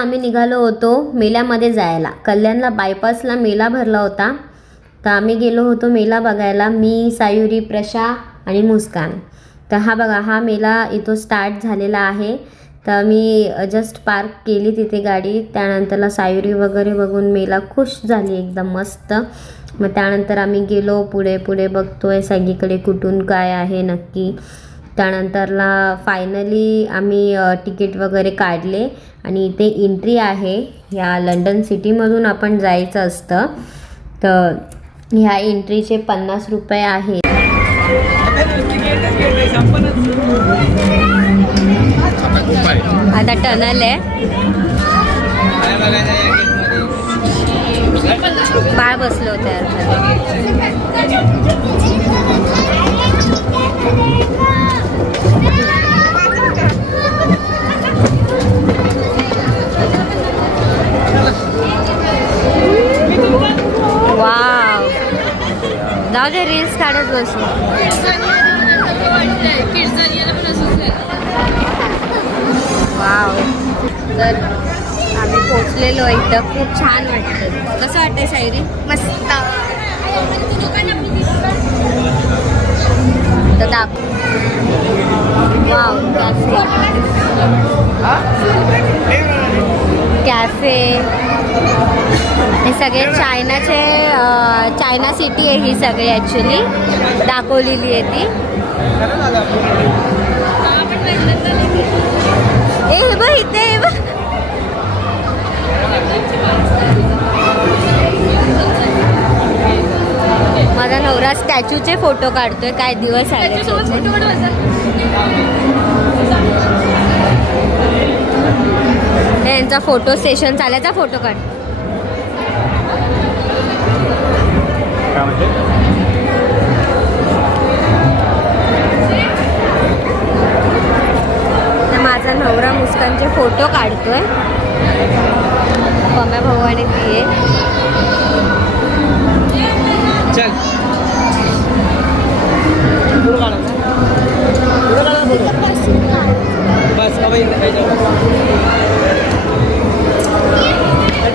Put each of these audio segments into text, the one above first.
आम्ही निघालो होतो मेल्यामध्ये जायला. कल्याणला बायपासला मेला भरला होता. तर आम्ही गेलो होतो मेला बघायला. मी सायुरी प्रशा आणि मुस्कान. तर हा बघा हा मेला इथं स्टार्ट झालेला आहे. तर मी जस्ट पार्क केली तिथे गाडी. त्यानंतरला सायुरी वगैरे बघून मेला खुश झाली एकदम मस्त. मग त्यानंतर आम्ही गेलो पुढे पुढे बघतोय सगळीकडे कुठून काय आहे नक्की. त्यानंतरला फायनली आम्ही तिकीट वगैरे काढले आणि इथे एंट्री आहे. ह्या लंडन सिटीमधून आपण जायचं असतं. तर ह्या एंट्रीचे पन्नास रुपये आहेत आता टनल आहे. बाळ बसलो होते जाऊ दे रील्स काढत बसू. वाव. तर आम्ही पोचलेलो इथं. खूप छान वाटतं कसं वाटतंय सायरी मस्त. तर दाखव कॅफे कॅफे हे सगळे चायनाचे चायना सिटी आहे ही सगळी ॲक्च्युली दाखवलेली आहे ती. ए हे बघ इथे माझा नवरा स्टॅच्यूचे फोटो काढतोय. काय दिवस आले यांचा फोटो सेशन चालायचा फोटो काढ. माझा नवरा मुस्कानचे फोटो काढतोय. पम्या भाऊ आणि ती आहे चल. पुढं काढा. पुढं काढा बस टायर बाई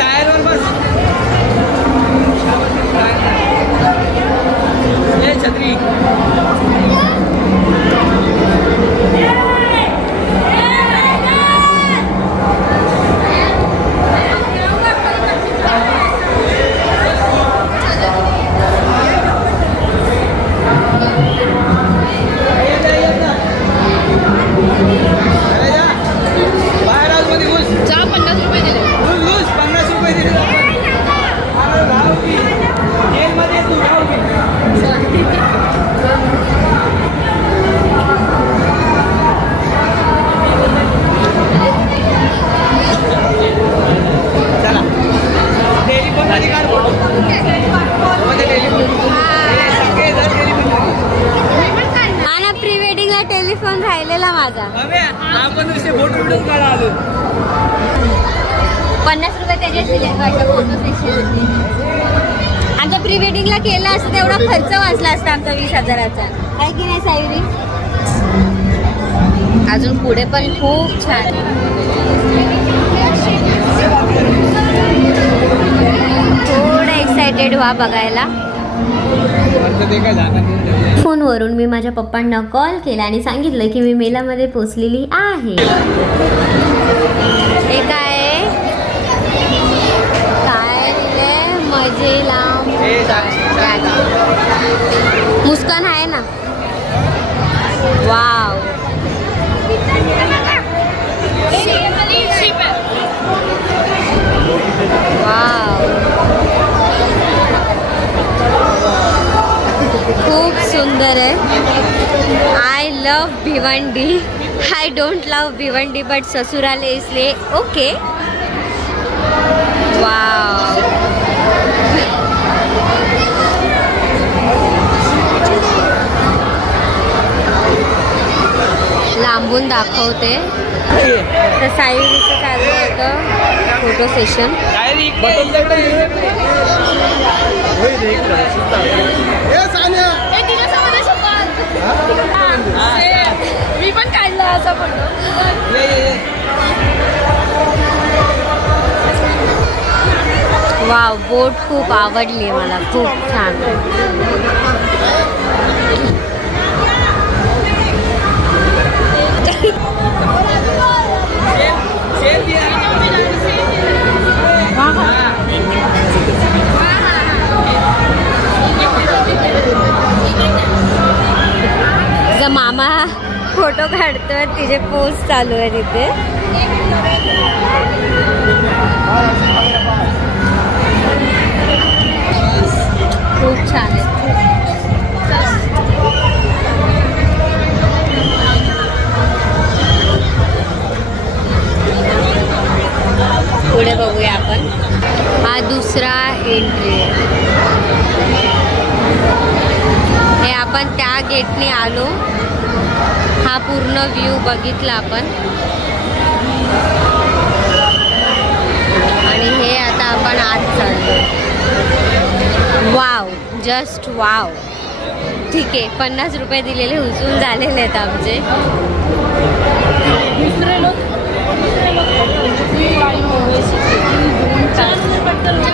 टायरवर बस. ये छत्री. आहे की नाही सायरी अजून पुढे पण खूप छान. थोडं एक्साइटेड व्हा बघायला. फोनवरून मी माझ्या पप्पांना कॉल केला आणि सांगितलं की मी मेलामध्ये पोचलेली आहे. हे काय? काय लिहिलंय? मजे लांब मुस्कान आहे ना? वाव वाव खूप सुंदर आहे. I love Bhiwandi. I don't love Bhiwandi but ससुराल इसलिए ओके वाव बघून दाखवते. तर साईचं चालू होतं फोटो सेशन मी पण काढला असा फोटो वाव बोट खूप आवडली मला. खूप छान. मामा फोटो काढतोय तिचे पोस्ट चालू आहे तिथे खूप छान आहे. पूर्ण व्ह्यू बघितला आपण. आणि हे आता आपण आत चाललो वाव जस्ट वाव ठीक आहे पन्नास रुपये दिलेले उचलून झालेले आहेत आमचे. त्यांना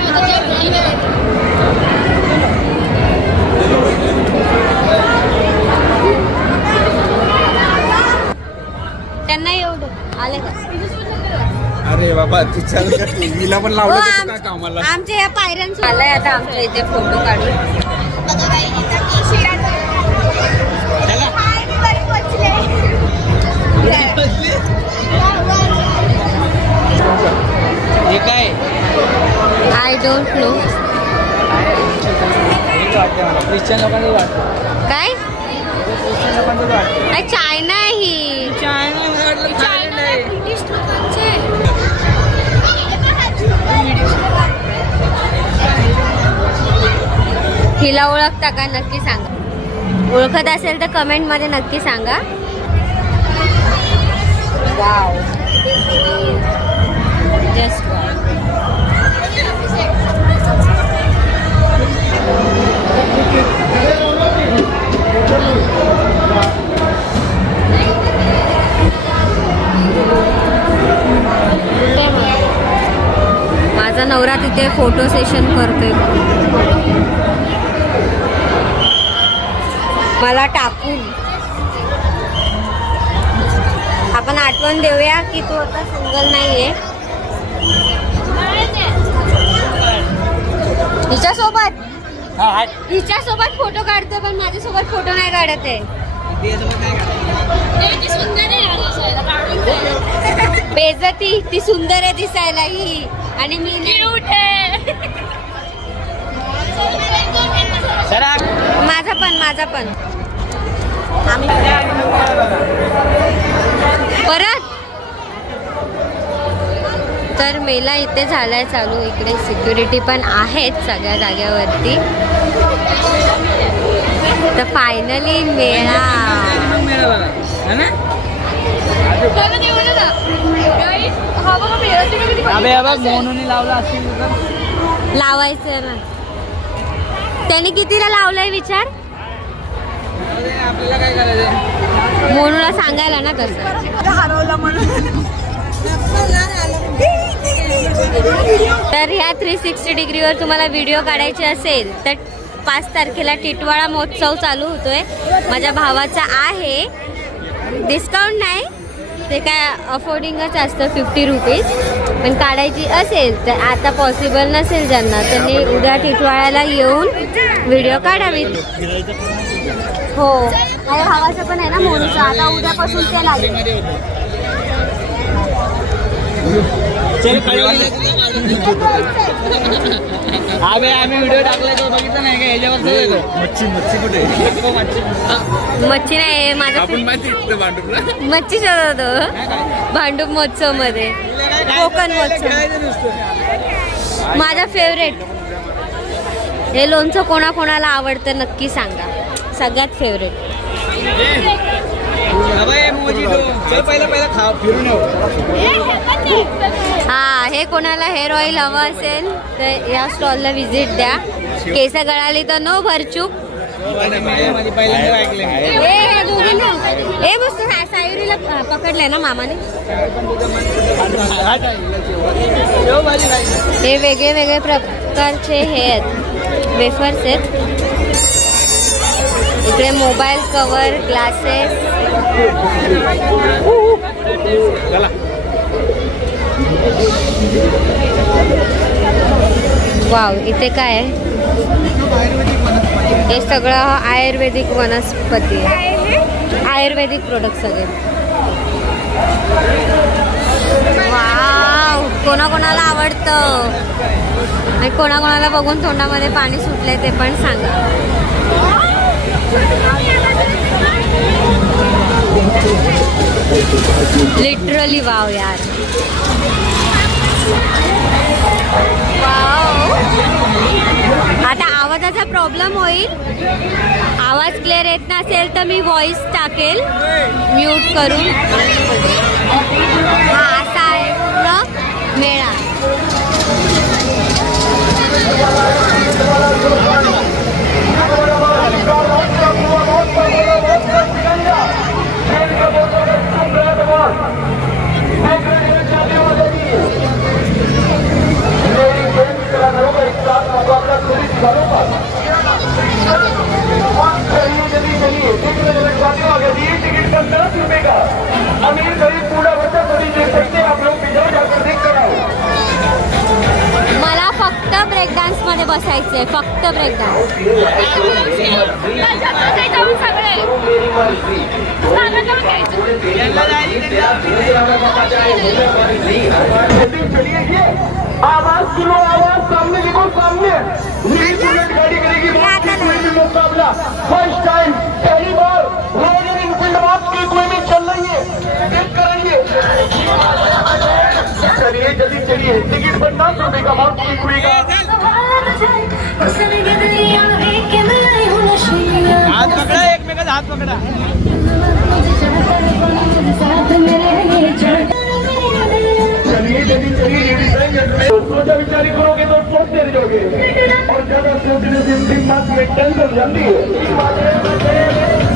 हिला पण लावलं का काय कामाला? आमच्या या पायऱ्यांचं आलाय आता आमच्या इथे फोटो काढून. हे काय? आय डोंट नो मला. ख्रिश्चन ख्रिश्चन काय चायना हिला ओळखता का? नक्की सांगा. ओळखत असेल तर कमेंटमध्ये नक्की सांगा. वाव जस्ट माझा नवरा तिथे फोटो सेशन करतोय. मला टाकून. आपण आठवण देऊया की तू आता सिंगल नाहीये. हिच्यासोबत? हा हाय. हिच्यासोबत फोटो काढतो पण माझ्यासोबत फोटो नाही काढत आहे? बेजती ती सुंदर आहे दिसायला ही. आणि मी सरा माझा पण माझा पण. आम्ही परत? तर मेला इथे झालाय चालू. इकडे सिक्युरिटी पण आहेत सगळ्या जाग्यावरती तर फायनली मेळा है लावायचं ना. त्याने कितीला लावलंय विचार? आपल्याला काय करायचं मोनूला सांगायला ना तसं. तर ह्या थ्री सिक्स्टी डिग्रीवर तुम्हाला व्हिडिओ काढायचे असेल तर पाच तारखेला टिटवाळा महोत्सव चालू होतोय. माझ्या भावाचा आहे. डिस्काउंट नाही. ते काय अफोर्डिंगच असतं फिफ्टी रुपीज पण काढायची असेल तर आता पॉसिबल नसेल ज्यांना त्यांनी उद्या टिटवाळ्याला येऊन व्हिडिओ काढावीत हो. माझ्या हवाचं पण आहे ना मोनूचं आता उद्यापासून ते लागेल. चल अबे आम्ही व्हिडिओ टाकलाय तो बघितला नाही का? याच्यावर येतो. मच्छी कुठे नाही माझा मच्छी शोधतो? भांडूप महोत्सवमध्ये कोकण? महोत्सव. माझा फेवरेट हे लोणचं कोणाकोणाला आवडतं नक्की सांगा. सगळ्यात फेवरेट पहिला पहिला खा. फिरून हा हे कोणाला हेअर ऑइल हवं असेल तर या स्टॉलला व्हिजिट द्या. केस गळाली तर नो भरचूक. हे मस्त सायुरीला पकडलंय ना मामाने. हे वेगळे वेगळे प्रकारचे हे आहेत. वेफर्स आहेत. इकडे मोबाईल कवर ग्लासेस वाव इथे काय आहे? हे सगळं आयुर्वेदिक वनस्पती आहे. आयुर्वेदिक प्रोडक्ट सगळे. वाव कोणाकोणाला आवडतं? आणि कोणाकोणाला बघून तोंडामध्ये पाणी सुटलंय ते पण सांगा. लिटरली वाव यार. आता आवाजाचा प्रॉब्लेम होईल. आवाज क्लिअर येत नसेल तर मी व्हॉइस टाकेल. म्यूट करून. हा असा आहे पूर्ण मेळा अमीर गरीब पूरा बच्चा सभी देख सकते हैं आप लोग बिजल जाकर देख कर आओ मला फक्त ब्रेक डान्समध्ये बसायचंय फक्त ब्रेक डान्स आवाज़ सुनो आवाज़ सामने देखो सामने गाड़ी करेगी मुकाबला फ़र्स्ट टाइम पहली बार रॉयल इनफील्ड बात की कोई भी चल रही है करेंगे चलिए जल्दी चलिए टिकट दस रुपए का बात की कोई का हात पकडा एकमेकाचा हात पकडा। सोचा विचारी करोगे तो सोच देर जाओगे और ज्यादा सोचने से दिमाग में टेंशन जाती है।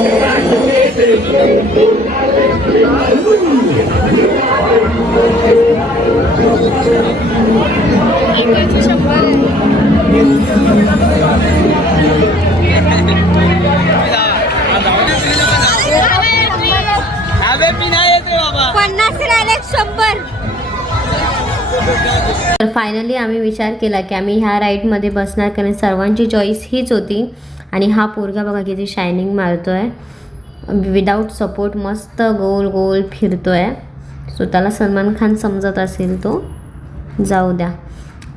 तर फायनली आम्ही विचार केला की आम्ही ह्या राईडमध्ये बसणार कारण सर्वांची चॉईस हीच होती. आणि हा पोरगा बघा किती शायनिंग मारतो आहे विदाऊट सपोर्ट मस्त गोल गोल फिरतो सो त्याला सलमान खान समजत असेल तो. जाऊ द्या.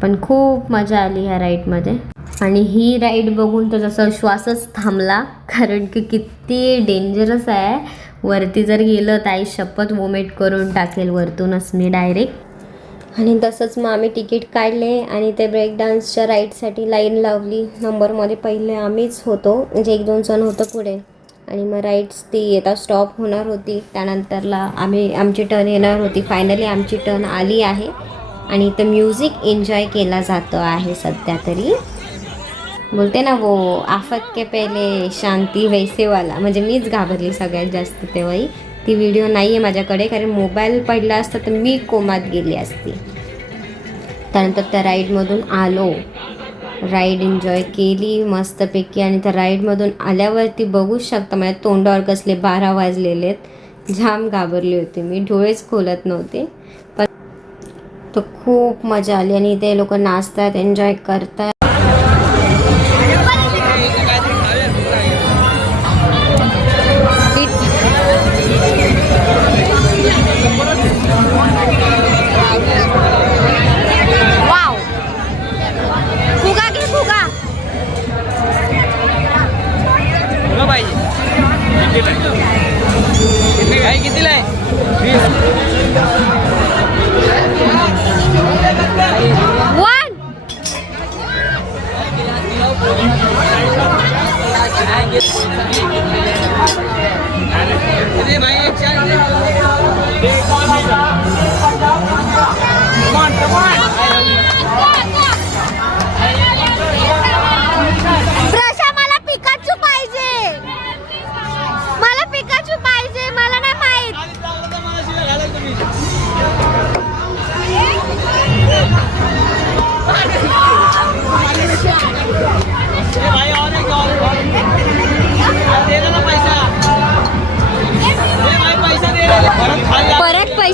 पण खूप मजा आली ह्या राईडमध्ये आणि ही राईड बघून तर जसं श्वासच थांबला कारण की किती डेंजरस आहे. वरती जर गेलं तर आई शपथ वोमेट करून टाकेल वरतूनच मी डायरेक्ट आणि तसंच मग आम्ही तिकीट काढले आणि ते ब्रेक डान्सच्या राईडसाठी लाईन लावली. नंबरमध्ये पहिले आम्हीच होतो. म्हणजे एक दोन जण होतं पुढे. आणि मग राईड्स ती येता स्टॉप होणार होती. त्यानंतरला आम्ही आमची टर्न येणार होती. फायनली आमची टर्न आली आहे. आणि इथं म्युझिक एन्जॉय केला जातो आहे सध्या तरी. बोलते ना वो आफत के पहिले शांती वैसेवाला. म्हणजे मीच घाबरली सगळ्यात जास्त तेव्हाही. ती व्हिडिओ नाही आहे माझ्याकडे कारण मोबाईल पडला असता तर मी कोमात गेली असती. त्यानंतर त्या राईडमधून आलो. राईड एन्जॉय केली मस्तपैकी. आणि त्या राईडमधून आल्यावरती बघूच शकता माझ्या तोंडावर कसले बारा वाजलेले आहेत. जाम घाबरली होती मी. डोळेच खोलत नव्हते. पण तर खूप मजा आली आणि ते लोक नाचतात एन्जॉय करतात.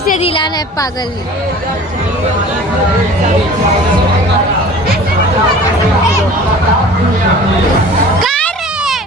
पैसे दिला नाही पागल काय रे?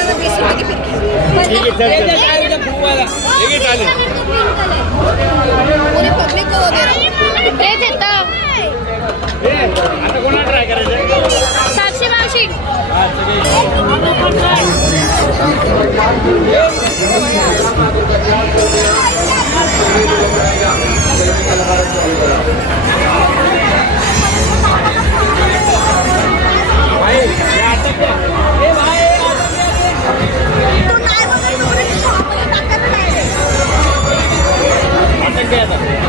रुपये वीस रुपये की फिर पूरी पब्लिक को दे रहा. आता कोणाला ट्राय करायचं सातशे बावशी आता together.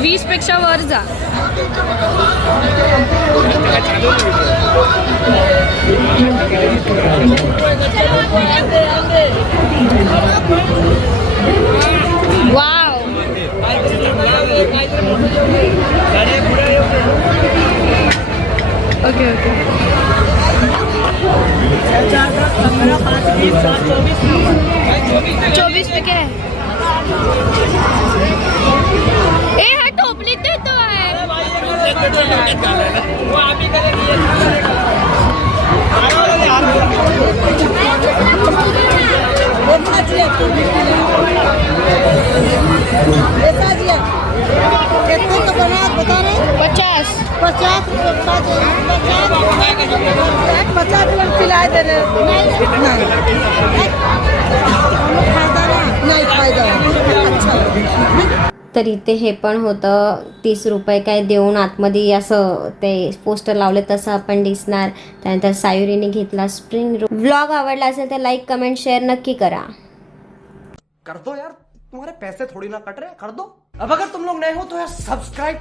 वीस पेक्षा वर जा. Okay okay. चौबीस पे क्या है? पचास. पचास पचास? रुपये पिला दे रहे नहीं. फायदा नहीं फायदा अच्छा. तर इथे हे पण होतं. तीस रुपये काय देऊन आतमध्ये असं ते पोस्टर लावले तसं आपण दिसणार. त्यानंतर सायुरीने घेतला स्प्रिंग रोल व्लॉग आवडला असेल तर लाईक कमेंट शेअर नक्की करा. कर दो यार. तुम्हारे पैसे थोड़ी ना कट रहे कर दो. अब अगर तुम लोग नए हो तो यार सब्सक्राइब